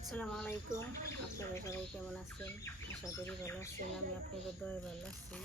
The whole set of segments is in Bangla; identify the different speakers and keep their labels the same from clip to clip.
Speaker 1: আসসালামু আলাইকুম আপনারা সবাই কেমন আছেন? আশা করি ভালো আছেন, আমি আপনাদের দয়ে ভালো আছি।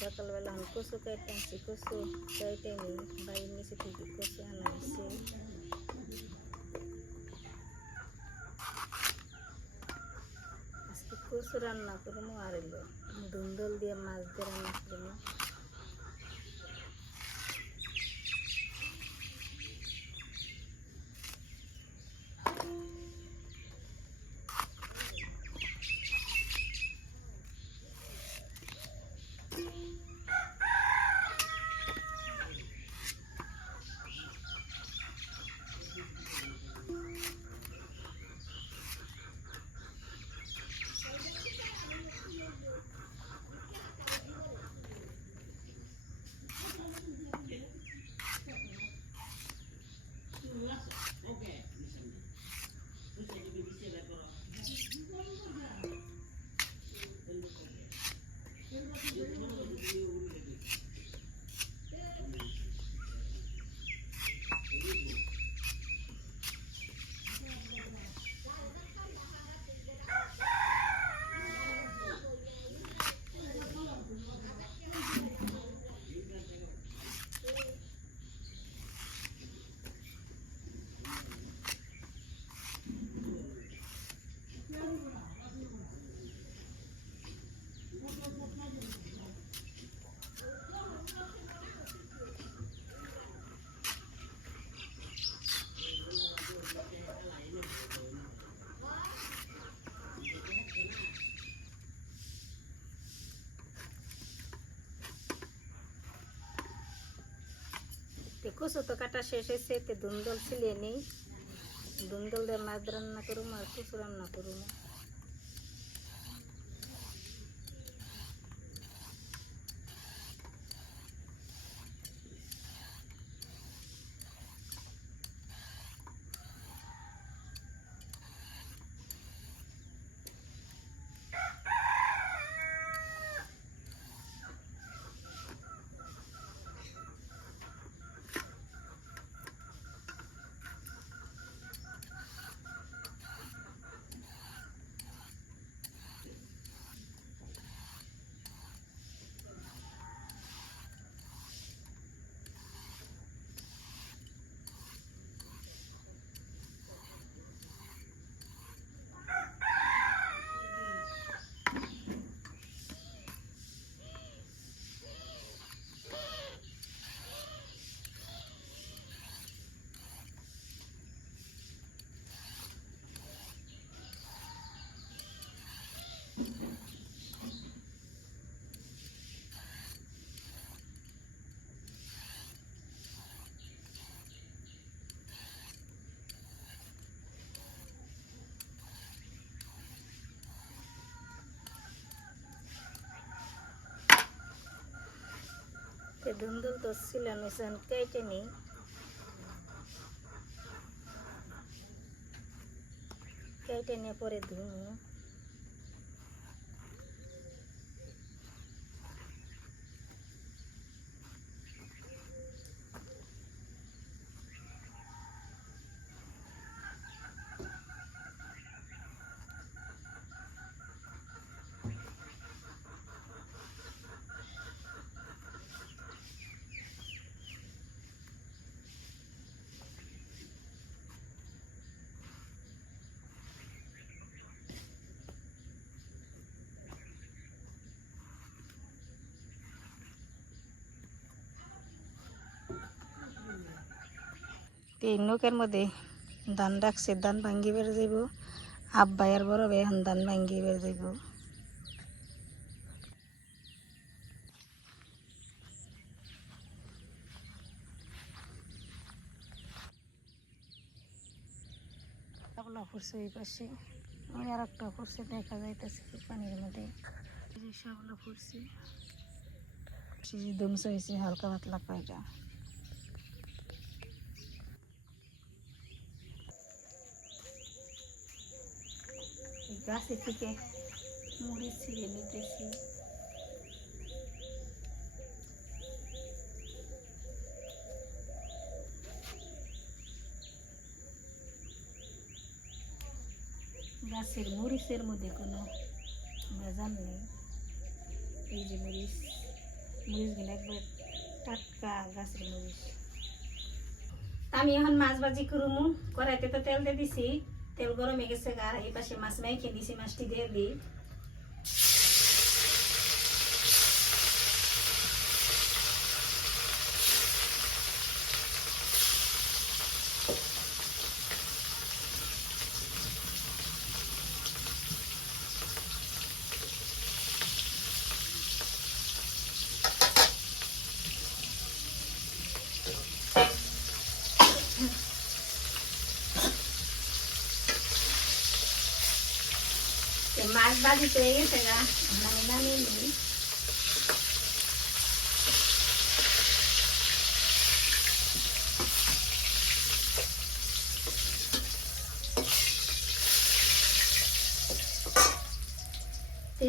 Speaker 1: সকালবেলা আমি কচু কাটতে আনছি কচু কাইটে নিই বাড়ির নিচে থেকে কচু আনা হয়েছে। আজকে কচু রান্না করব আর এলো ধুন্দল দিয়ে মাছ দিয়ে রান্না করব। তো কচু তো কাটা শেষ হয়েছে তো ধুন্দল ছিলিয়ে নেই। ধুন্দল দিয়ে মাছ রান্না করুম আর কুচু রান্না করুম। তো ধুন্দল তো ছিলাম এসন কেটে নি কেটে নিয়ে পরে ধুমু এই নৌকার মধ্যে ধান রাখছে ধান ভাঙ্গি বেড়ে যাইব আব্বাই আর বড় এখন ধান ভাঙ্গি বেড়ে যাইব পাশে। ওই আর একটা ফুরছে দেখা যাইতেছে পানির মধ্যে যে শাপলা হয়েছে হালকা পাতলা কয়টা এই গাছে থেকে মুড়ি ছিঁড়ে নিতেছি। গাছের মরিচের মধ্যে কোনো ভেজাল নেই। এই যে মরিচ, মরিচগুলো একবার টাটকা গাছের মরিচ। আমি এখন মাছ ভাজি করুমু, কড়াইতে তো তেল দিয়ে দিছি। তেল গরম হয়ে গেছে আর এই পাশে মাছ মেখে দিছি মাছটি দিয়ে দিই। তো মাছ তো হয়ে গেছে গা আমি নামিয়ে নিই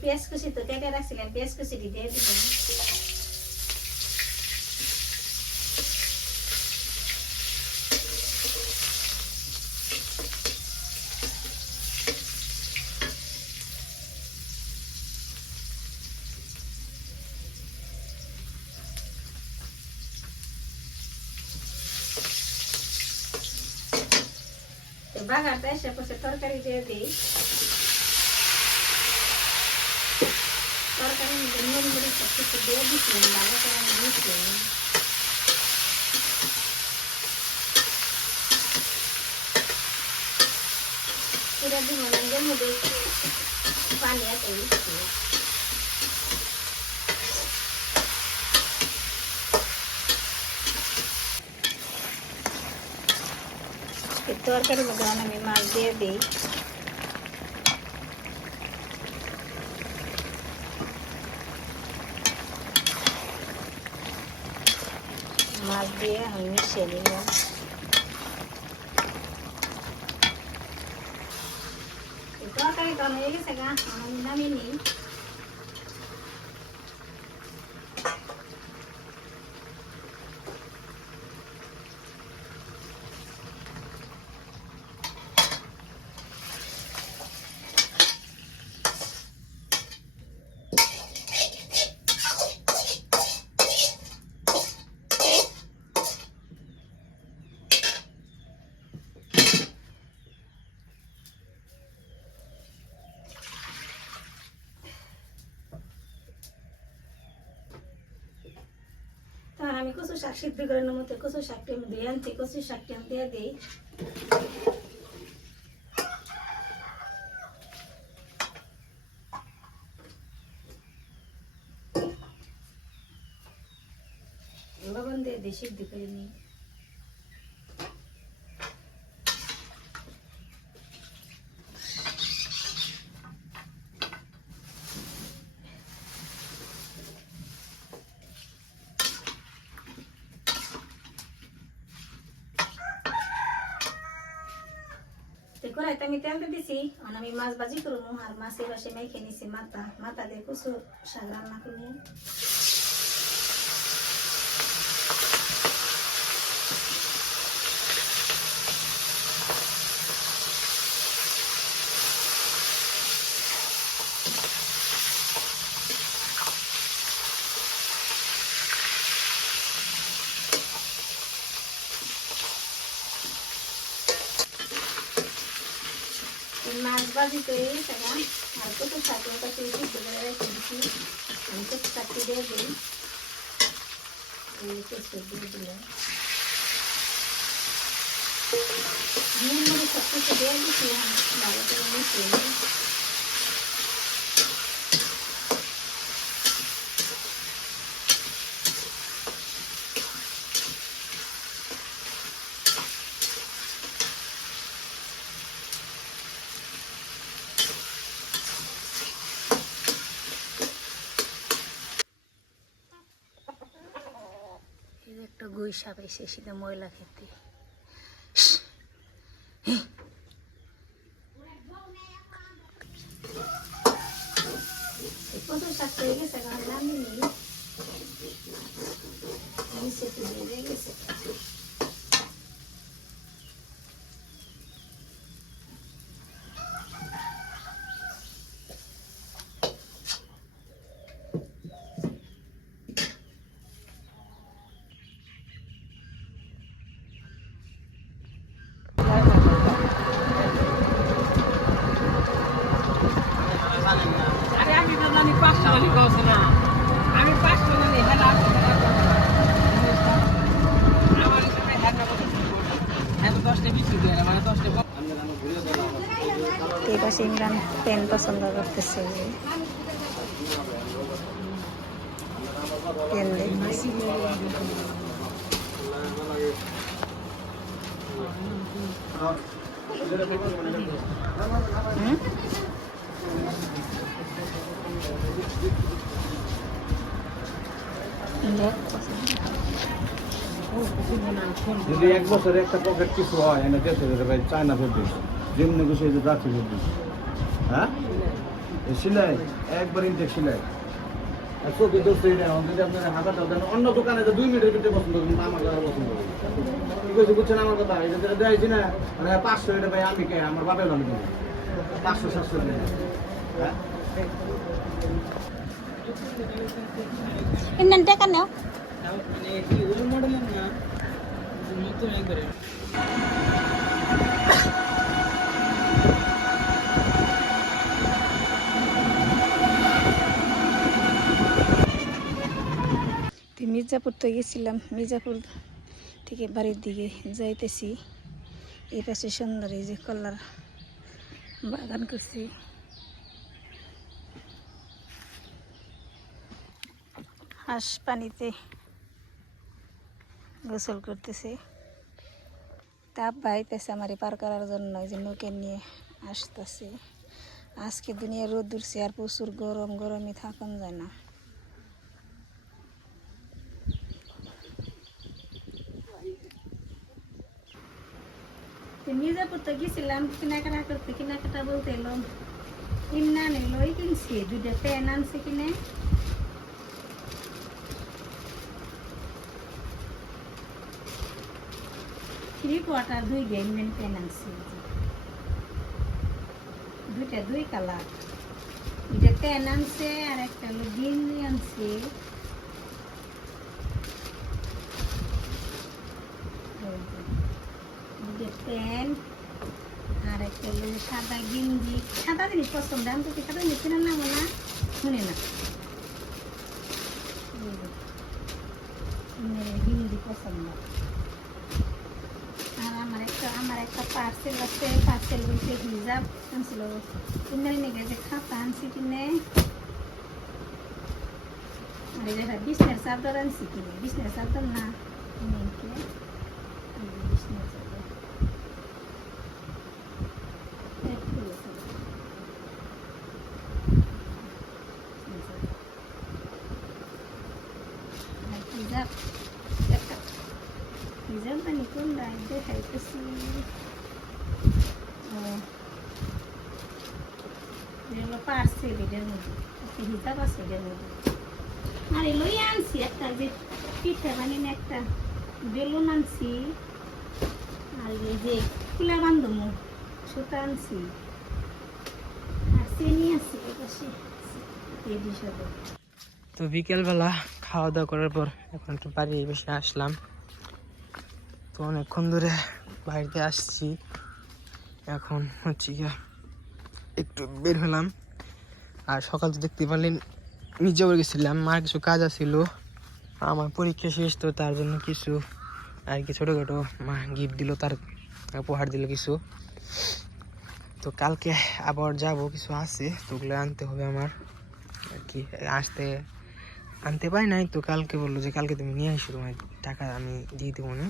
Speaker 1: পেঁয়াজ কুচি তো কেটে রাখছিলাম পেঁয়াজ কুচিটি দিয়ে দিলাম বাগারটা এসে পড়ছে তরকারি দিয়ে দিই তরকারি মুড়ি মুড়ি সব কিছু দিয়ে দিচ্ছিলাম ভালো করে আমি দিচ্ছিলাম পুরো দিন মনের মধ্যে পানি এত দিচ্ছি তরকারি মধ্যে আমি মাছ দিয়ে দিই। মাছ দিয়ে আমি মিশিয়ে নিলাম তরকারি হয়ে গেছে গা, আমি নামিয়ে নিই তখন আমি কচু শাক সিদ্ধ করে নেব তো কচু শাকটি আমি ধুয়ে আনছি কচু শাকটি আমি দিয়ে দিই। লবণ দিয়ে দিই সিদ্ধ করে নিই তো কড়াইতে আমি তেল দিয়ে দিছি এখন আমি মাছ ভাজি করব আর মাছের পাশে মেখে নিছি মাথা মাথা দিয়ে কচু শাক রান্না করব এই মাছ ভাজি তো এই গেছে গা আর কচু শাকের কাছে সিদ্ধ করে রেখে দিছি আমি কচু শাকটি দিয়ে দিই এই কচু দিয়ে দিলাম নুন মরিচ সব কিছু দিয়ে দিছি ভালো করে মিশিয়ে নিই এই যে একটা গুই সাপ এসে ময়লা খেতে। এই পাশে ইমরান পেন পছন্দ করতেছে। পেন দেখতেছি হুম?
Speaker 2: যদি এক বছরে একটা পকেট কিছু হয়, এনে দেশে যেতে ভাই চায়না ফেরত যেমনি খুশি এই যে যাচ্ছি ফেরত হ্যাঁ? সিলাই, একবার ইনটেক সিলাই। হাজার অন্য দোকানে তো দুই মিনিটের না। মানে পাঁচশো ভাই আমি কে? আমার পাঁচশো, সাতশো টাকা
Speaker 1: তো মির্জাপুর তো গেছিলাম। মির্জাপুর থেকে বাড়ির দিকে যাইতেছি। এই পাশে সুন্দর যে কলার বাগান করছি। হাঁস পানিতে গোসল করতেছে। তাপ বাইতেছে আমার পার করার জন্য এই যে নৌকে নিয়ে আসতেছে। আজকে দুনিয়া রোদ উঠছে আর প্রচুর গরম গরমে থাকুন যায় না। মির্জাপুর তো গেছিলাম, কেনাকাটা করতে, কেনাকাটা বলতে এলো ইমনা নিল ওই কিনছি, দুইটা প্যান আনছি কিনে। থ্রি কোয়ার্টার দুই গেমমেন্ট প্যান আনছি দুইটা দুই কালার দুইটা প্যান আনছে আর একটা হলো গেঞ্জি আনছে ওই যে। দুইটা প্যান্ট আর একটা হলো সাদা গেঞ্জি সাদা জিনিস পছন্দ আমি তো কি সাদা জিনিস কিনে নেব না শুনে না এই যে। মেয়ের গেঞ্জি পছন্দ আর আমার একটা আমার একটা পার্সেল আছে পার্সেল বলতে হিজাব আনছিল। কিনার নিয়ে যে খাতা আনছি কিনে। আর এই দেখা বিষ্ণের চাদর আনছি কিনে বিষ্ণের চাদর না, কিনে বিষ্ণের চাদর এক কিলো চাদর। আর হিজাব একটা হিজাব মানে কোন এগুলো পার্সেল এটার মধ্যে হিসাব আনছি একটা পিঠা বানিয়ে একটা বেলুন আনছি আর যে কিলা বান্ধব সুতা আনছি আর চিনি আছে সাথে
Speaker 3: তো বিকেলবেলা খাওয়া দাওয়া করার পর এখন একটু বাড়ি বসে আসলাম। তো অনেকক্ষণ ধরে বাড়িতে আসছি। এখন হচ্ছে গিয়ে একটু বের হলাম। আর সকাল তো দেখতে পারলেন মির্জাপুর গেছিলাম, মার কিছু কাজ আছিল। আমার পরীক্ষা শেষ, তো তার জন্য কিছু আর কি ছোটোখাটো মা গিফট দিল, তার উপহার দিল কিছু। তো কালকে আবার যাব, কিছু আছে, তো ওগুলো আনতে হবে আমার। আর কি, আসতে আনতে পারি নাই, তো কালকে বলল যে কালকে তুমি নিয়ে আসো তোমার টাকা আমি দিয়ে দেবো না।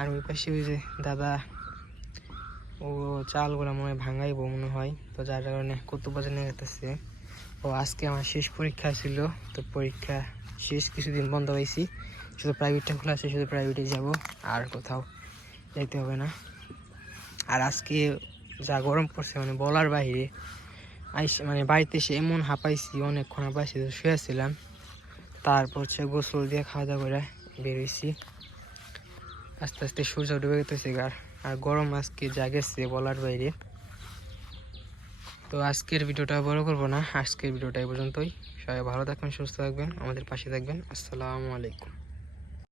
Speaker 3: আর ওই পাশে ওই যে দাদা, ও চালগুলো মনে হয় ভাঙাইবো মনে হয়, তো যার কারণে কত বাজে নিয়ে যেতেছে। ও আজকে আমার শেষ পরীক্ষা ছিল, তো পরীক্ষা শেষ কিছুদিন বন্ধ হয়েছি শুধু প্রাইভেটটা খোলা আছে, শুধু প্রাইভেটে যাব, আর কোথাও যাইতে হবে না। আর আজকে যা গরম পড়ছে মানে বলার বাইরে আইস মানে বাড়িতে এসে এমন হাঁপাইছি, অনেকক্ষণ হাঁপাইছি, তো শুয়েছিলাম তারপর হচ্ছে গোসল দিয়ে খাওয়া দাওয়া করে বেরোইছি আস্তে আস্তে সূর্য ডুবে গেতেছে আর আর গরম আজকে জাগেছে বলার বাইরে। তো আজকের ভিডিওটা বড় করব না। আজকের ভিডিওটা এই পর্যন্তই। সবাই ভালো থাকবেন, সুস্থ থাকবেন, আমাদের পাশে থাকবেন। আসসালামু আলাইকুম।